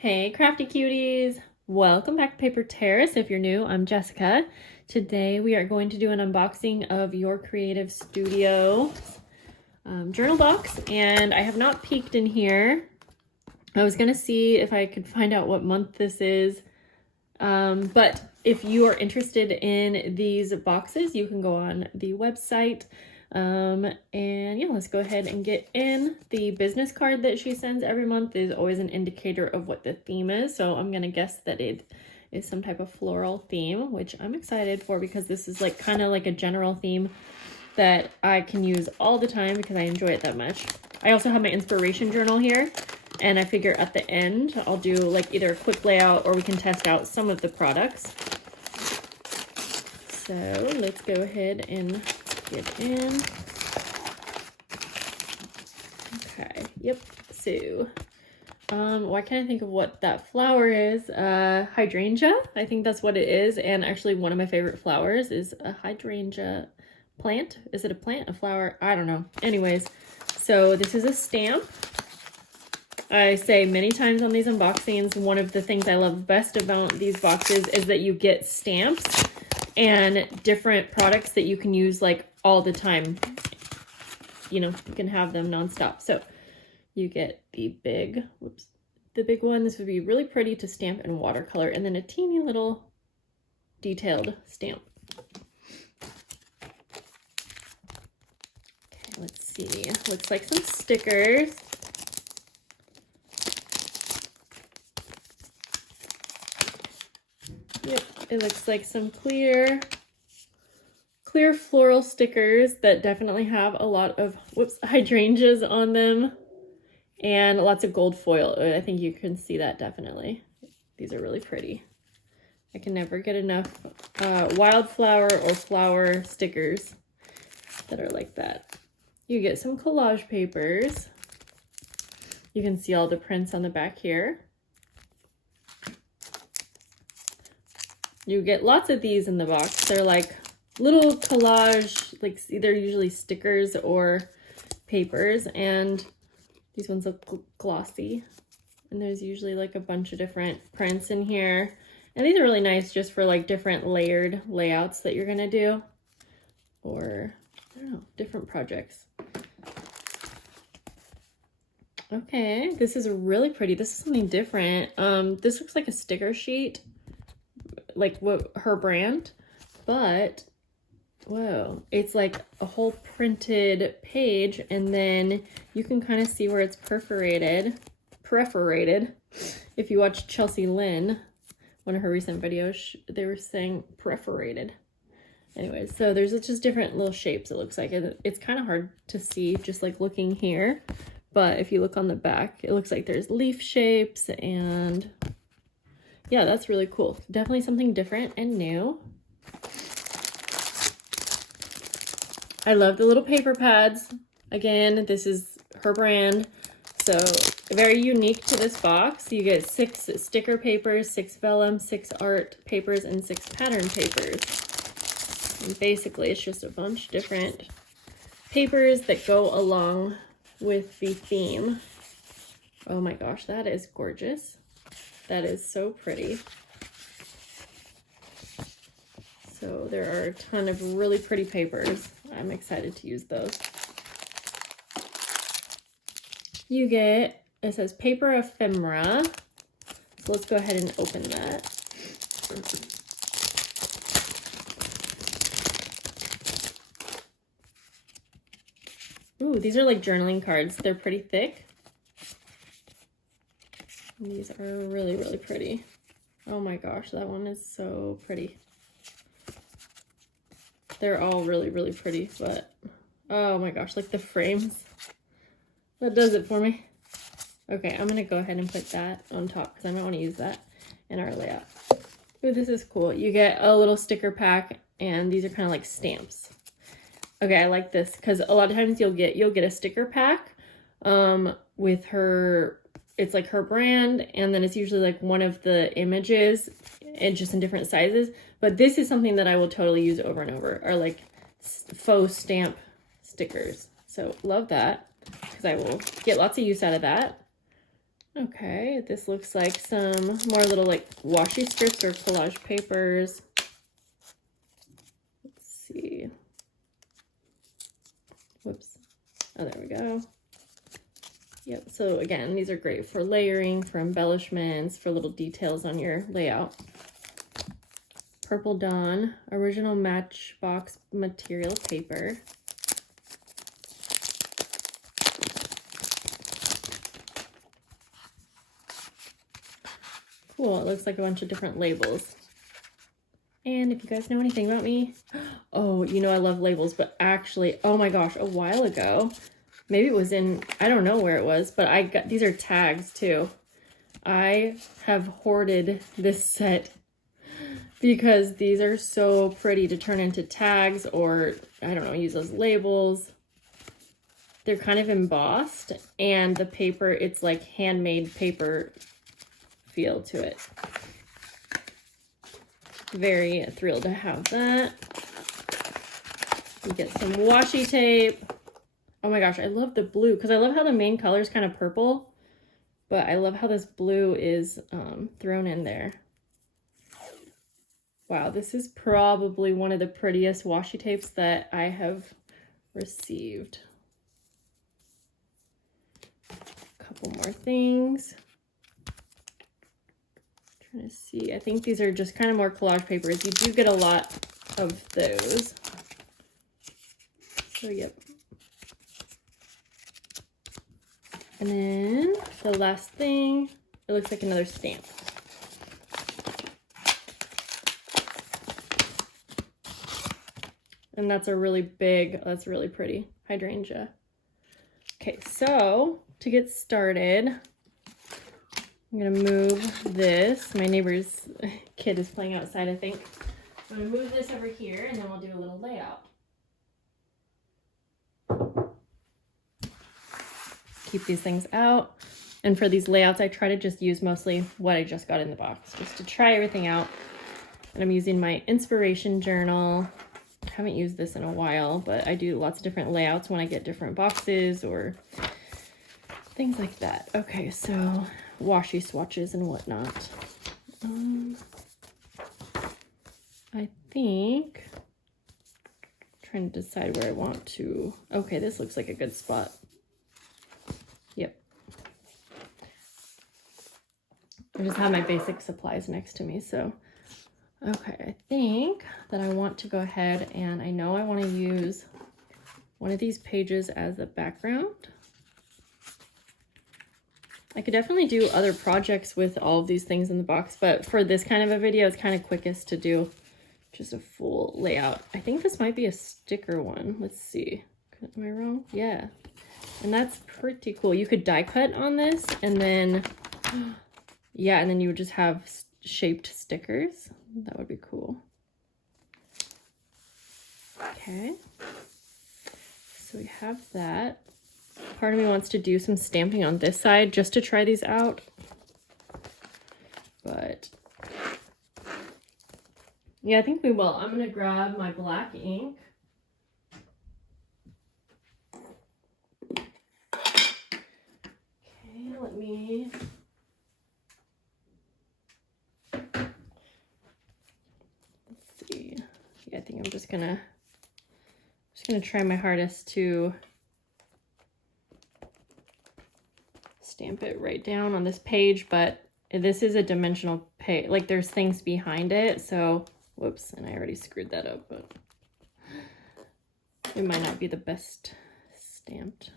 Hey crafty cuties! Welcome back to Paper Terrace. If you're new, I'm Jessica. Today we are going to do an unboxing of Your Creative Studio journal box, and I have not peeked in here. I was gonna see if I could find out what month this is, but if you are interested in these boxes, you can go on the website. And yeah, let's go ahead and get in. The business card that she sends every month is always an indicator of what the theme is, so I'm gonna guess that it is some type of floral theme, which I'm excited for because this is like kind of like a general theme that I can use all the time because I enjoy it that much. I also have my inspiration journal here, and I figure at the end I'll do like either a quick layout or we can test out some of the products. So let's go ahead and get in. Okay, yep. So why can't I think of what that flower is? Hydrangea, I think that's what it is. And actually one of my favorite flowers is a hydrangea plant. Is it a plant, a flower? I don't know. Anyways, so this is a stamp. I say many times on these unboxings, one of the things I love best about these boxes is that you get stamps and different products that you can use like all the time. You know, you can have them nonstop. So you get the big, the big one. This would be really pretty to stamp in watercolor, and then a teeny little detailed stamp. Okay, let's see. Looks like some stickers. Yep, it looks like some clear floral stickers that definitely have a lot of hydrangeas on them and lots of gold foil. I think you can see that definitely. These are really pretty. I can never get enough wildflower or flower stickers that are like that. You get some collage papers. You can see all the prints on the back here. You get lots of these in the box. They're like little collage, like they're usually stickers or papers, and these ones look glossy. And there's usually like a bunch of different prints in here. And these are really nice just for like different layered layouts that you're gonna do, or I don't know, different projects. Okay, this is really pretty. This is something different. This looks like a sticker sheet, like what her brand, but whoa, it's like a whole printed page, and then you can kind of see where it's perforated. If you watch Chelsea Lynn, one of her recent videos, they were saying perforated. Anyways, so there's just different little shapes, it looks like. It's kind of hard to see just like looking here, but if you look on the back, it looks like there's leaf shapes, and yeah, that's really cool. Definitely something different and new. I love the little paper pads. Again, this is her brand, so very unique to this box. You get 6 sticker papers, 6 vellum, 6 art papers, and 6 pattern papers. And basically, it's just a bunch of different papers that go along with the theme. Oh my gosh, that is gorgeous. That is so pretty. So there are a ton of really pretty papers. I'm excited to use those. You get, it says paper ephemera. So let's go ahead and open that. Ooh, these are like journaling cards. They're pretty thick. And these are really, really pretty. Oh my gosh, that one is so pretty. They're all really, really pretty, but oh my gosh, like the frames. That does it for me. Okay, I'm gonna go ahead and put that on top because I don't want to use that in our layout. Ooh, this is cool. You get a little sticker pack, and these are kind of like stamps. Okay, I like this because a lot of times you'll get a sticker pack with her, it's like her brand, and then it's usually like one of the images and just in different sizes. But this is something that I will totally use over and over, are like faux stamp stickers. So love that because I will get lots of use out of that. Okay, this looks like some more little like washi strips or collage papers. Let's see. Whoops. Oh, there we go. Yep, so again, these are great for layering, for embellishments, for little details on your layout. Purple Dawn, original Matchbox material paper. Cool, it looks like a bunch of different labels. And if you guys know anything about me, oh, you know I love labels, but actually, oh my gosh, a while ago, maybe it was in, I don't know where it was, but I got, these are tags too. I have hoarded this set because these are so pretty to turn into tags or, I don't know, use as labels. They're kind of embossed, and the paper, it's like handmade paper feel to it. Very thrilled to have that. We get some washi tape. Oh my gosh, I love the blue because I love how the main color is kind of purple, but I love how this blue is thrown in there. Wow, this is probably one of the prettiest washi tapes that I have received. A couple more things. Trying to see, I think these are just kind of more collage papers. You do get a lot of those. So yep. And then the last thing, it looks like another stamp. And that's a really big, that's really pretty hydrangea. Okay, so to get started, I'm gonna move this. My neighbor's kid is playing outside, I think. I'm gonna move this over here and then we'll do a little layout. Keep these things out. And for these layouts, I try to just use mostly what I just got in the box, just to try everything out. And I'm using my inspiration journal. I haven't used this in a while, but I do lots of different layouts when I get different boxes or things like that. Okay, so washi swatches and whatnot. I think I'm trying to decide where I want to. Okay, this looks like a good spot. Yep. I just have my basic supplies next to me, so okay, I think that I want to go ahead and I know I want to use one of these pages as a background. I could definitely do other projects with all of these things in the box, but for this kind of a video, it's kind of quickest to do just a full layout. I think this might be a sticker one. Let's see. Am I wrong? Yeah. And that's pretty cool. You could die cut on this and then, yeah, and then you would just have shaped stickers. That would be cool. Okay. So we have that. Part of me wants to do some stamping on this side just to try these out. But yeah, I think we will. I'm gonna grab my black ink. Okay, let me see. Yeah, I think I'm just gonna try my hardest to stamp it right down on this page, but this is a dimensional page. Like there's things behind it, so whoops, and I already screwed that up, but it might not be the best stamped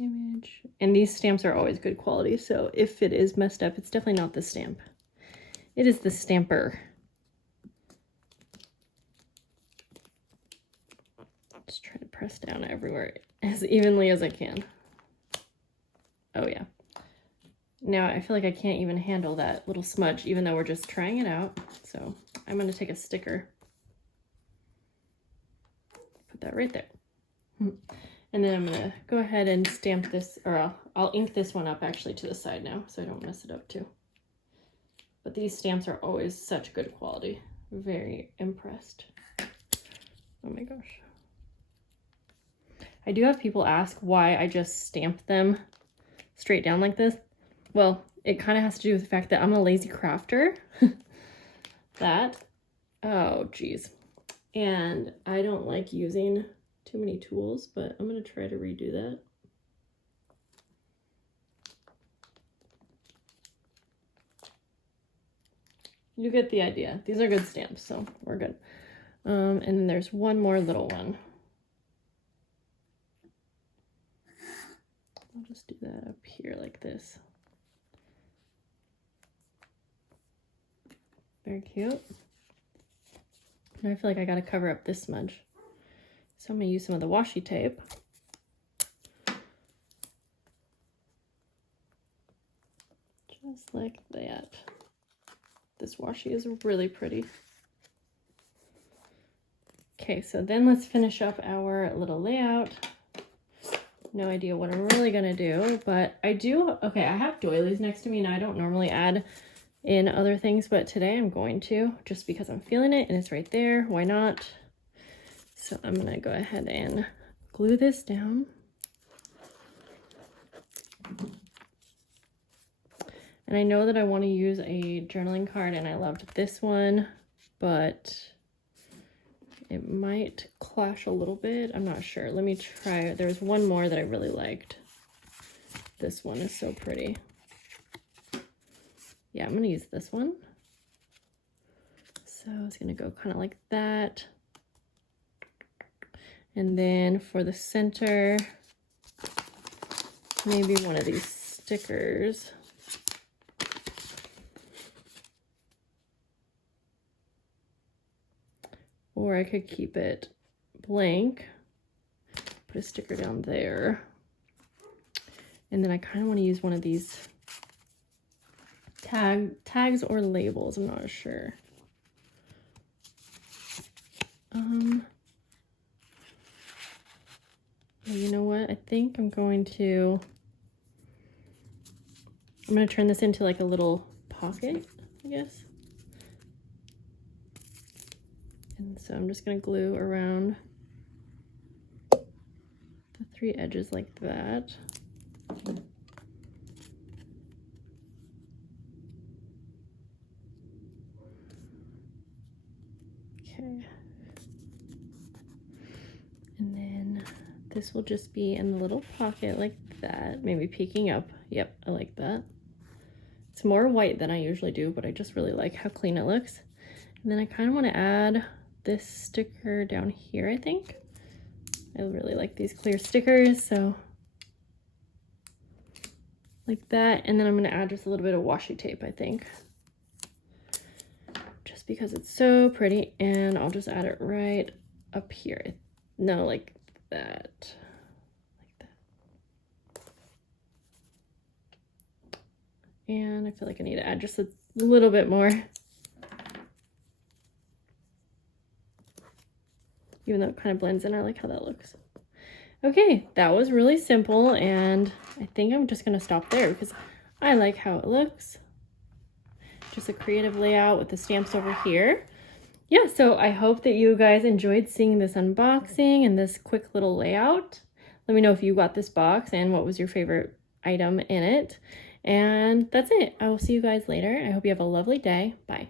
image. And these stamps are always good quality, so if it is messed up, it's definitely not the stamp. It is the stamper. Just try to press down everywhere as evenly as I can. Oh yeah. Now I feel like I can't even handle that little smudge, even though we're just trying it out. So I'm gonna take a sticker, put that right there. And then I'm gonna go ahead and stamp this, or I'll ink this one up actually to the side now so I don't mess it up too. But these stamps are always such good quality. Very impressed. Oh my gosh. I do have people ask why I just stamp them straight down like this. Well, it kind of has to do with the fact that I'm a lazy crafter. Oh geez. And I don't like using too many tools, but I'm going to try to redo that. You get the idea. These are good stamps, so we're good. And then there's one more little one. I'll just do that up here like this. Very cute. And I feel like I got to cover up this smudge. So I'm going to use some of the washi tape. Just like that. This washi is really pretty. Okay, so then let's finish up our little layout. No idea what I'm really going to do, but I do. Okay, I have doilies next to me, and I don't normally add in other things, but today I'm going to, just because I'm feeling it and it's right there. Why not? So I'm going to go ahead and glue this down. And I know that I want to use a journaling card, and I loved this one, but it might clash a little bit. I'm not sure. Let me try. There's one more that I really liked. This one is so pretty. Yeah, I'm going to use this one. So it's going to go kind of like that. And then for the center, maybe one of these stickers. Or I could keep it blank, put a sticker down there. And then I kind of want to use one of these tags or labels. I'm not sure. Well, you know what? I think I'm going to turn this into like a little pocket, I guess. And so I'm just going to glue around the 3 edges like that. Okay. And then this will just be in the little pocket like that, maybe peeking up. Yep, I like that. It's more white than I usually do, but I just really like how clean it looks. And then I kind of want to add this sticker down here, I think. I really like these clear stickers, so like that. And then I'm going to add just a little bit of washi tape, I think, just because it's so pretty. And I'll just add it right up here. No, like that. Like that. And I feel like I need to add just a little bit more. Even though it kind of blends in, I like how that looks. Okay, that was really simple, and I think I'm just going to stop there because I like how it looks. Just a creative layout with the stamps over here. Yeah, so I hope that you guys enjoyed seeing this unboxing and this quick little layout. Let me know if you got this box and what was your favorite item in it. And that's it. I will see you guys later. I hope you have a lovely day. Bye.